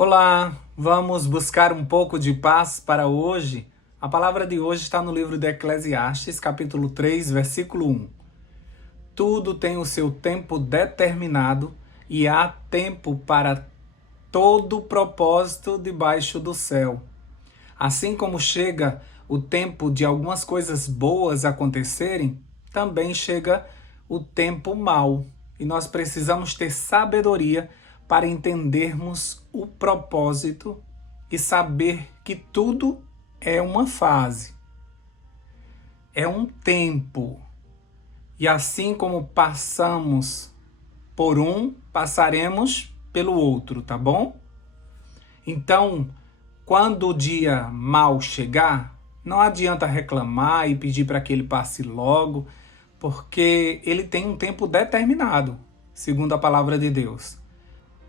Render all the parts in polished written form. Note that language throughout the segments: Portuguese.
Olá, vamos buscar um pouco de paz para hoje? A palavra de hoje está no livro de Eclesiastes, capítulo 3, versículo 1. Tudo tem o seu tempo determinado e há tempo para todo propósito debaixo do céu. Assim como chega o tempo de algumas coisas boas acontecerem, também chega o tempo mau. E nós precisamos ter sabedoria para entendermos o propósito e saber que tudo é uma fase, é um tempo. E assim como passamos por um, passaremos pelo outro, tá bom? Então, quando o dia mal chegar, não adianta reclamar e pedir para que ele passe logo, porque ele tem um tempo determinado, segundo a palavra de Deus.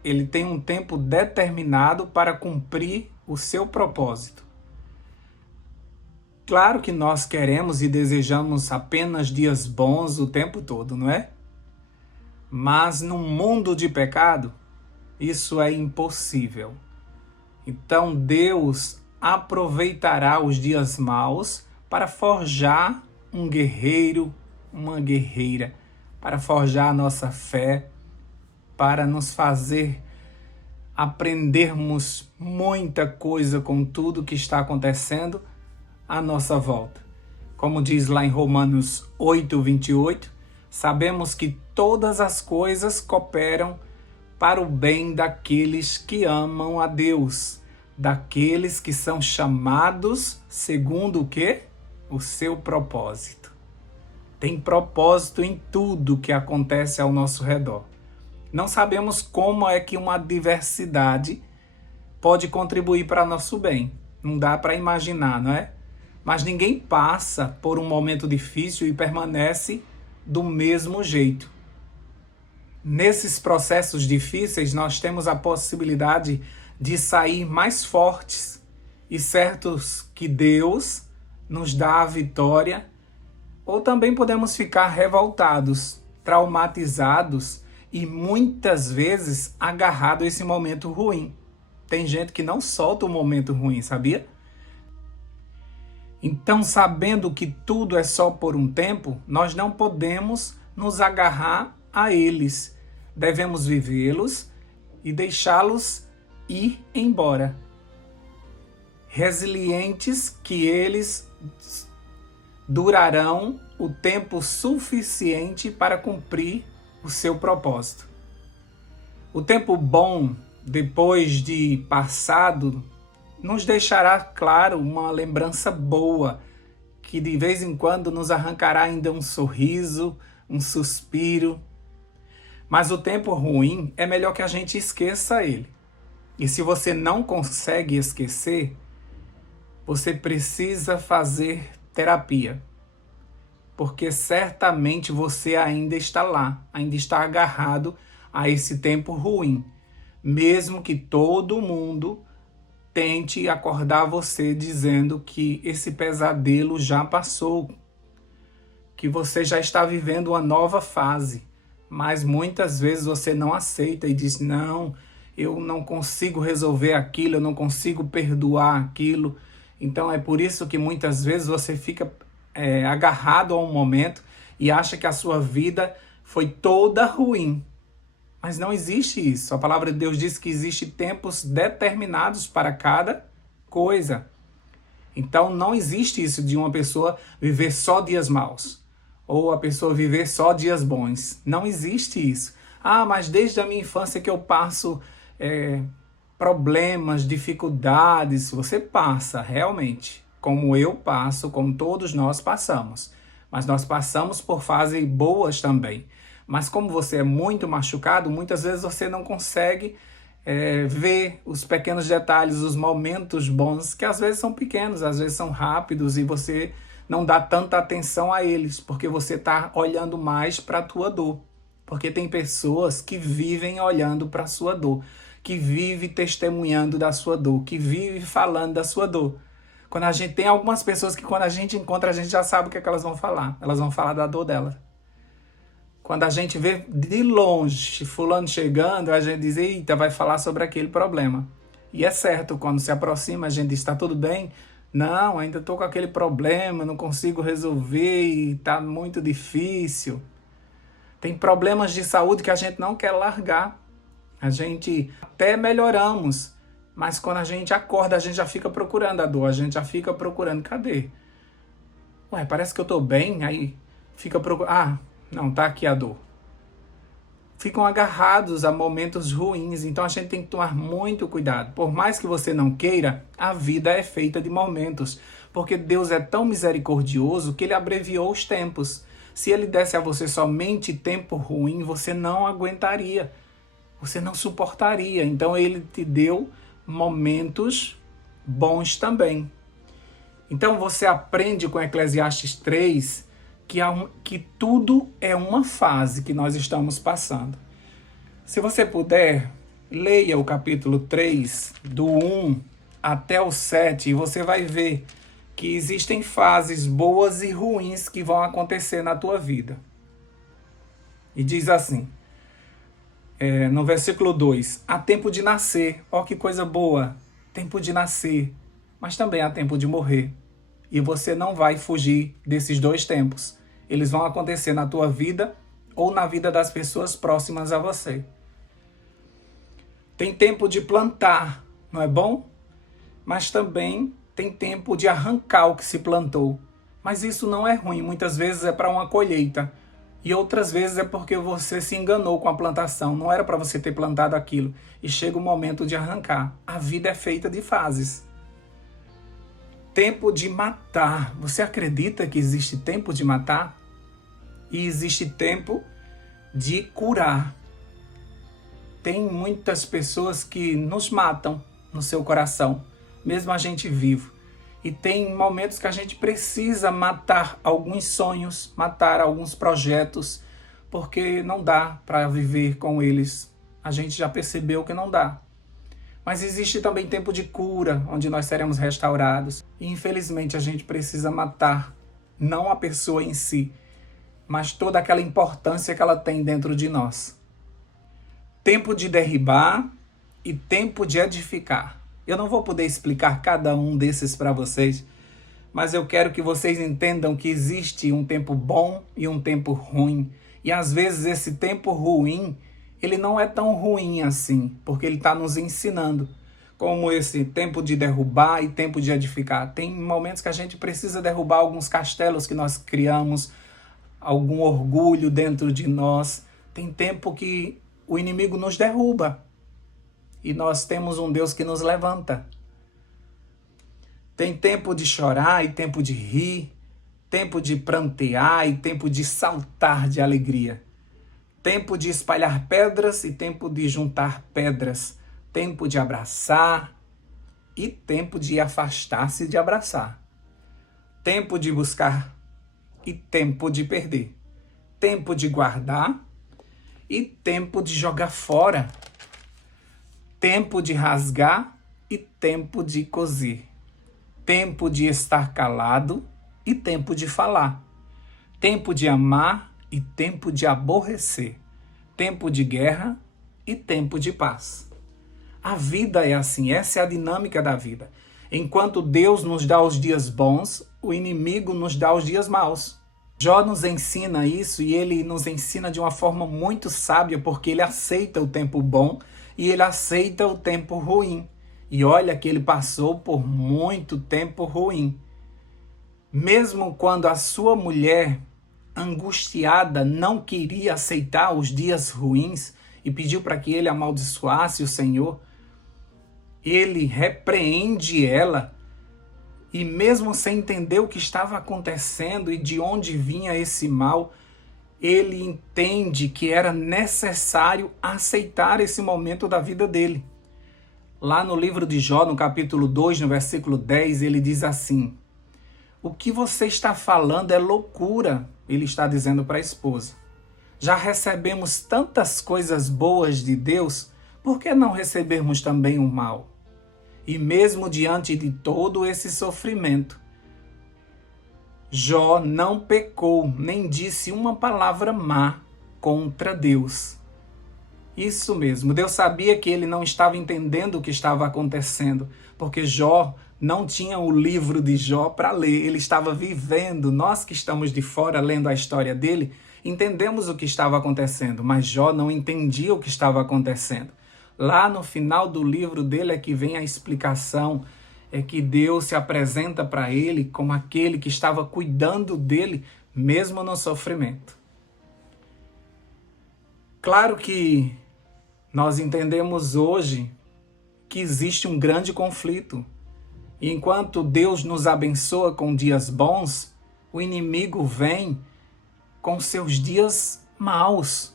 Ele tem um tempo determinado para cumprir o seu propósito. Claro que nós queremos e desejamos apenas dias bons o tempo todo, não é? Mas num mundo de pecado, isso é impossível. Então Deus aproveitará os dias maus para forjar um guerreiro, uma guerreira, para forjar a nossa fé, para nos fazer aprendermos muita coisa com tudo que está acontecendo à nossa volta. Como diz lá em Romanos 8:28, sabemos que todas as coisas cooperam para o bem daqueles que amam a Deus, daqueles que são chamados segundo o quê? O seu propósito. Tem propósito em tudo que acontece ao nosso redor. Não sabemos como é que uma adversidade pode contribuir para nosso bem. Não dá para imaginar, não é? Mas ninguém passa por um momento difícil e permanece do mesmo jeito. Nesses processos difíceis, nós temos a possibilidade de sair mais fortes e certos que Deus nos dá a vitória, ou também podemos ficar revoltados, traumatizados e muitas vezes agarrado a esse momento ruim. Tem gente que não solta o momento ruim, sabia? Então, sabendo que tudo é só por um tempo, nós não podemos nos agarrar a eles. Devemos vivê-los e deixá-los ir embora. Resilientes que eles durarão o tempo suficiente para cumprir o seu propósito. O tempo bom, depois de passado, nos deixará, claro, uma lembrança boa, que de vez em quando nos arrancará ainda um sorriso, um suspiro. Mas o tempo ruim é melhor que a gente esqueça ele. E se você não consegue esquecer, você precisa fazer terapia. Porque certamente você ainda está lá, ainda está agarrado a esse tempo ruim. Mesmo que todo mundo tente acordar você dizendo que esse pesadelo já passou, que você já está vivendo uma nova fase. Mas muitas vezes você não aceita e diz, não, eu não consigo resolver aquilo, eu não consigo perdoar aquilo. Então é por isso que muitas vezes você fica agarrado a um momento e acha que a sua vida foi toda ruim. Mas não existe isso. A palavra de Deus diz que existem tempos determinados para cada coisa. Então não existe isso de uma pessoa viver só dias maus, ou a pessoa viver só dias bons. Não existe isso. Ah, mas desde a minha infância que eu passo problemas, dificuldades. Você passa, realmente. Como eu passo, como todos nós passamos. Mas nós passamos por fases boas também. Mas como você é muito machucado, muitas vezes você não consegue ver os pequenos detalhes, os momentos bons, que às vezes são pequenos, às vezes são rápidos e você não dá tanta atenção a eles, porque você está olhando mais para a tua dor. Porque tem pessoas que vivem olhando para a sua dor, que vivem testemunhando da sua dor, que vivem falando da sua dor. Quando a gente tem algumas pessoas que quando a gente encontra, a gente já sabe o que é que elas vão falar. Elas vão falar da dor dela. Quando a gente vê de longe fulano chegando, a gente diz, eita, vai falar sobre aquele problema. E é certo, quando se aproxima, a gente diz, está tudo bem? Não, ainda estou com aquele problema, não consigo resolver e está muito difícil. Tem problemas de saúde que a gente não quer largar. A gente até melhoramos, mas quando a gente acorda, a gente já fica procurando a dor, a gente já fica procurando, cadê? Ué, parece que eu estou bem, aí fica procurando, não, tá aqui a dor. Ficam agarrados a momentos ruins, então a gente tem que tomar muito cuidado. Por mais que você não queira, a vida é feita de momentos, porque Deus é tão misericordioso que Ele abreviou os tempos. Se Ele desse a você somente tempo ruim, você não aguentaria, você não suportaria. Então Ele te deu momentos bons também. Então você aprende com Eclesiastes 3 que tudo é uma fase que nós estamos passando. Se você puder, leia o capítulo 3, do 1 até o 7, e você vai ver que existem fases boas e ruins que vão acontecer na tua vida. E diz assim, no versículo 2, há tempo de nascer, ó que coisa boa, tempo de nascer, mas também há tempo de morrer. E você não vai fugir desses dois tempos. Eles vão acontecer na tua vida ou na vida das pessoas próximas a você. Tem tempo de plantar, não é bom? Mas também tem tempo de arrancar o que se plantou. Mas isso não é ruim, muitas vezes é para uma colheita. E outras vezes é porque você se enganou com a plantação, não era para você ter plantado aquilo. E chega o momento de arrancar. A vida é feita de fases. Tempo de matar. Você acredita que existe tempo de matar? E existe tempo de curar. Tem muitas pessoas que nos matam no seu coração, mesmo a gente vivo. E tem momentos que a gente precisa matar alguns sonhos, matar alguns projetos, porque não dá para viver com eles. A gente já percebeu que não dá. Mas existe também tempo de cura, onde nós seremos restaurados. E infelizmente a gente precisa matar, não a pessoa em si, mas toda aquela importância que ela tem dentro de nós. Tempo de derribar e tempo de edificar. Eu não vou poder explicar cada um desses para vocês, mas eu quero que vocês entendam que existe um tempo bom e um tempo ruim. E às vezes esse tempo ruim, ele não é tão ruim assim, porque ele está nos ensinando. Como esse tempo de derrubar e tempo de edificar. Tem momentos que a gente precisa derrubar alguns castelos que nós criamos, algum orgulho dentro de nós. Tem tempo que o inimigo nos derruba e nós temos um Deus que nos levanta. Tem tempo de chorar e tempo de rir, tempo de prantear e tempo de saltar de alegria. Tempo de espalhar pedras e tempo de juntar pedras. Tempo de abraçar e tempo de afastar-se de abraçar. Tempo de buscar e tempo de perder. Tempo de guardar e tempo de jogar fora. Tempo de rasgar e tempo de coser. Tempo de estar calado e tempo de falar. Tempo de amar e tempo de aborrecer. Tempo de guerra e tempo de paz. A vida é assim, essa é a dinâmica da vida. Enquanto Deus nos dá os dias bons, o inimigo nos dá os dias maus. Jó nos ensina isso e ele nos ensina de uma forma muito sábia, porque ele aceita o tempo bom e ele aceita o tempo ruim. E olha que ele passou por muito tempo ruim. Mesmo quando a sua mulher, angustiada, não queria aceitar os dias ruins e pediu para que ele amaldiçoasse o Senhor, ele repreende ela e mesmo sem entender o que estava acontecendo e de onde vinha esse mal, ele entende que era necessário aceitar esse momento da vida dele. Lá no livro de Jó, no capítulo 2, no versículo 10, ele diz assim: o que você está falando é loucura, ele está dizendo para a esposa. Já recebemos tantas coisas boas de Deus, por que não recebermos também o mal? E mesmo diante de todo esse sofrimento, Jó não pecou, nem disse uma palavra má contra Deus. Isso mesmo, Deus sabia que ele não estava entendendo o que estava acontecendo, porque Jó não tinha o livro de Jó para ler, ele estava vivendo. Nós que estamos de fora lendo a história dele, entendemos o que estava acontecendo, mas Jó não entendia o que estava acontecendo. Lá no final do livro dele é que vem a explicação, é que Deus se apresenta para ele como aquele que estava cuidando dele, mesmo no sofrimento. Claro que nós entendemos hoje que existe um grande conflito. E enquanto Deus nos abençoa com dias bons, o inimigo vem com seus dias maus.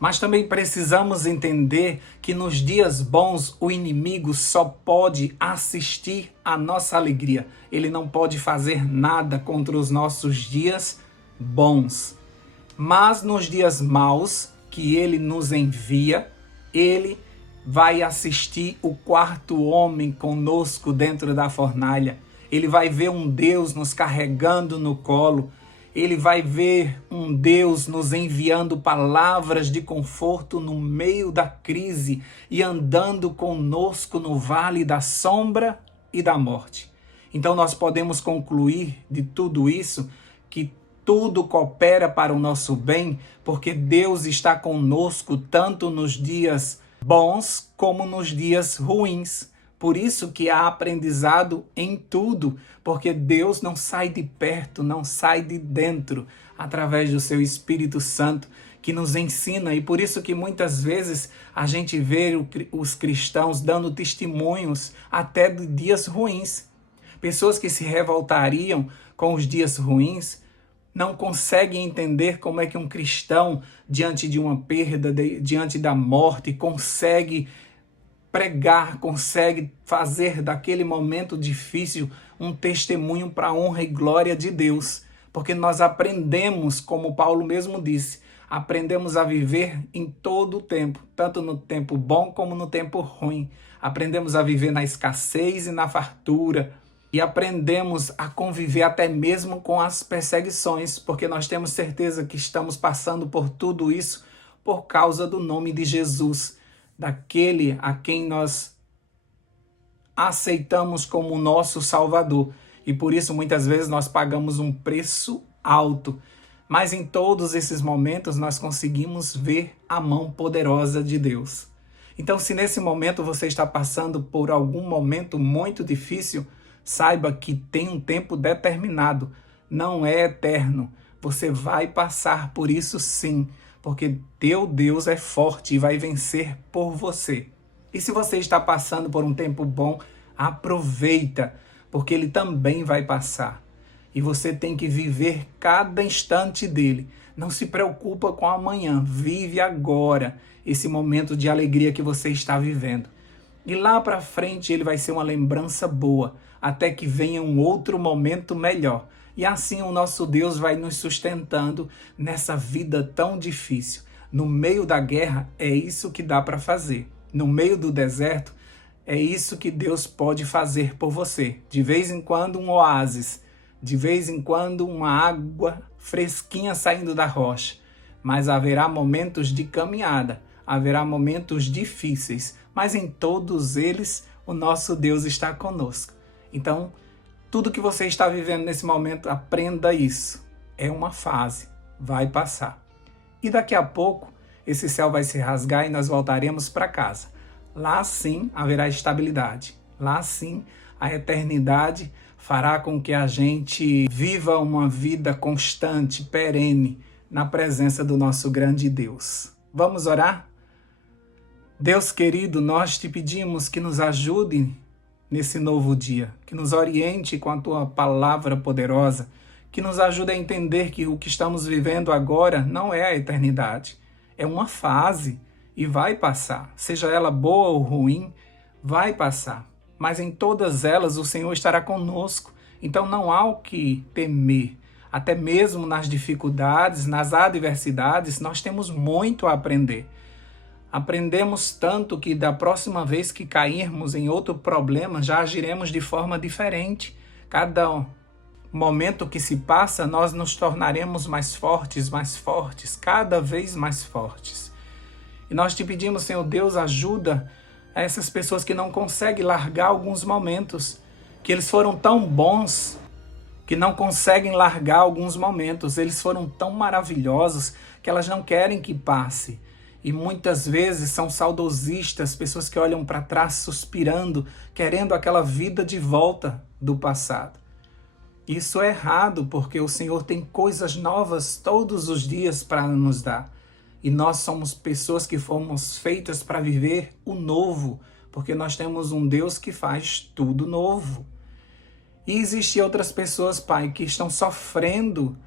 Mas também precisamos entender que nos dias bons o inimigo só pode assistir à nossa alegria. Ele não pode fazer nada contra os nossos dias bons. Mas nos dias maus que ele nos envia, ele vai assistir o quarto homem conosco dentro da fornalha. Ele vai ver um Deus nos carregando no colo. Ele vai ver um Deus nos enviando palavras de conforto no meio da crise e andando conosco no vale da sombra e da morte. Então nós podemos concluir de tudo isso que tudo coopera para o nosso bem, porque Deus está conosco tanto nos dias bons como nos dias ruins. Por isso que há aprendizado em tudo, porque Deus não sai de perto, não sai de dentro, através do seu Espírito Santo, que nos ensina. E por isso que muitas vezes a gente vê os cristãos dando testemunhos até de dias ruins. Pessoas que se revoltariam com os dias ruins, não conseguem entender como é que um cristão, diante de uma perda, diante da morte, consegue pregar, consegue fazer daquele momento difícil um testemunho para a honra e glória de Deus. Porque nós aprendemos, como Paulo mesmo disse, aprendemos a viver em todo o tempo, tanto no tempo bom como no tempo ruim. Aprendemos a viver na escassez e na fartura. E aprendemos a conviver até mesmo com as perseguições, porque nós temos certeza que estamos passando por tudo isso por causa do nome de Jesus, daquele a quem nós aceitamos como nosso Salvador. E por isso muitas vezes nós pagamos um preço alto. Mas em todos esses momentos nós conseguimos ver a mão poderosa de Deus. Então, se nesse momento você está passando por algum momento muito difícil, saiba que tem um tempo determinado, não é eterno. Você vai passar por isso sim, porque teu Deus é forte e vai vencer por você. E se você está passando por um tempo bom, aproveita, porque ele também vai passar. E você tem que viver cada instante dele. Não se preocupa com amanhã, vive agora esse momento de alegria que você está vivendo. E lá para frente ele vai ser uma lembrança boa, até que venha um outro momento melhor. E assim o nosso Deus vai nos sustentando nessa vida tão difícil. No meio da guerra, é isso que dá para fazer. No meio do deserto, é isso que Deus pode fazer por você. De vez em quando um oásis, de vez em quando uma água fresquinha saindo da rocha. Mas haverá momentos de caminhada, haverá momentos difíceis, mas em todos eles o nosso Deus está conosco. Então, tudo que você está vivendo nesse momento, aprenda isso. É uma fase, vai passar. E daqui a pouco, esse céu vai se rasgar e nós voltaremos para casa. Lá sim haverá estabilidade. Lá sim a eternidade fará com que a gente viva uma vida constante, perene, na presença do nosso grande Deus. Vamos orar? Deus querido, nós te pedimos que nos ajude nesse novo dia, que nos oriente com a tua palavra poderosa, que nos ajude a entender que o que estamos vivendo agora não é a eternidade, é uma fase e vai passar, seja ela boa ou ruim, vai passar, mas em todas elas o Senhor estará conosco, então não há o que temer, até mesmo nas dificuldades, nas adversidades, nós temos muito a aprender. Aprendemos tanto que da próxima vez que cairmos em outro problema, já agiremos de forma diferente. Cada momento que se passa, nós nos tornaremos mais fortes, cada vez mais fortes. E nós te pedimos, Senhor Deus, ajuda a essas pessoas que não conseguem largar alguns momentos, que eles foram tão bons, que não conseguem largar alguns momentos. Eles foram tão maravilhosos que elas não querem que passe. E muitas vezes são saudosistas, pessoas que olham para trás suspirando, querendo aquela vida de volta do passado. Isso é errado, porque o Senhor tem coisas novas todos os dias para nos dar. E nós somos pessoas que fomos feitas para viver o novo, porque nós temos um Deus que faz tudo novo. E existem outras pessoas, Pai, que estão sofrendo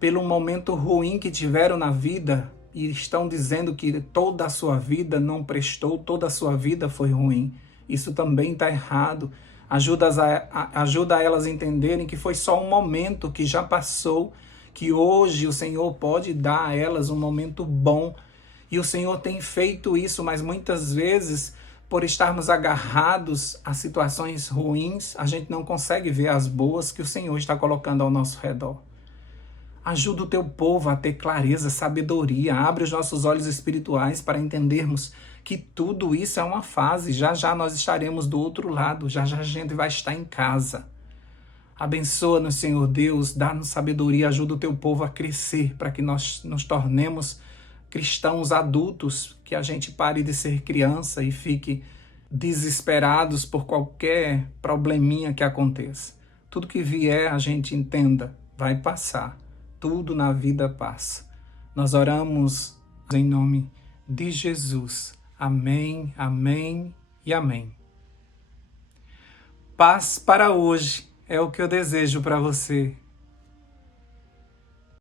pelo momento ruim que tiveram na vida e estão dizendo que toda a sua vida não prestou, toda a sua vida foi ruim. Isso também está errado. Ajuda elas a entenderem que foi só um momento que já passou, que hoje o Senhor pode dar a elas um momento bom. E o Senhor tem feito isso, mas muitas vezes, por estarmos agarrados a situações ruins, a gente não consegue ver as boas que o Senhor está colocando ao nosso redor. Ajuda o teu povo a ter clareza, sabedoria. Abre os nossos olhos espirituais para entendermos que tudo isso é uma fase. Já já nós estaremos do outro lado. Já já a gente vai estar em casa. Abençoa-nos, Senhor Deus. Dá-nos sabedoria. Ajuda o teu povo a crescer para que nós nos tornemos cristãos adultos. Que a gente pare de ser criança e fique desesperados por qualquer probleminha que aconteça. Tudo que vier, a gente entenda. Vai passar. Tudo na vida passa. Nós oramos em nome de Jesus. Amém, amém e amém. Paz para hoje é o que eu desejo para você.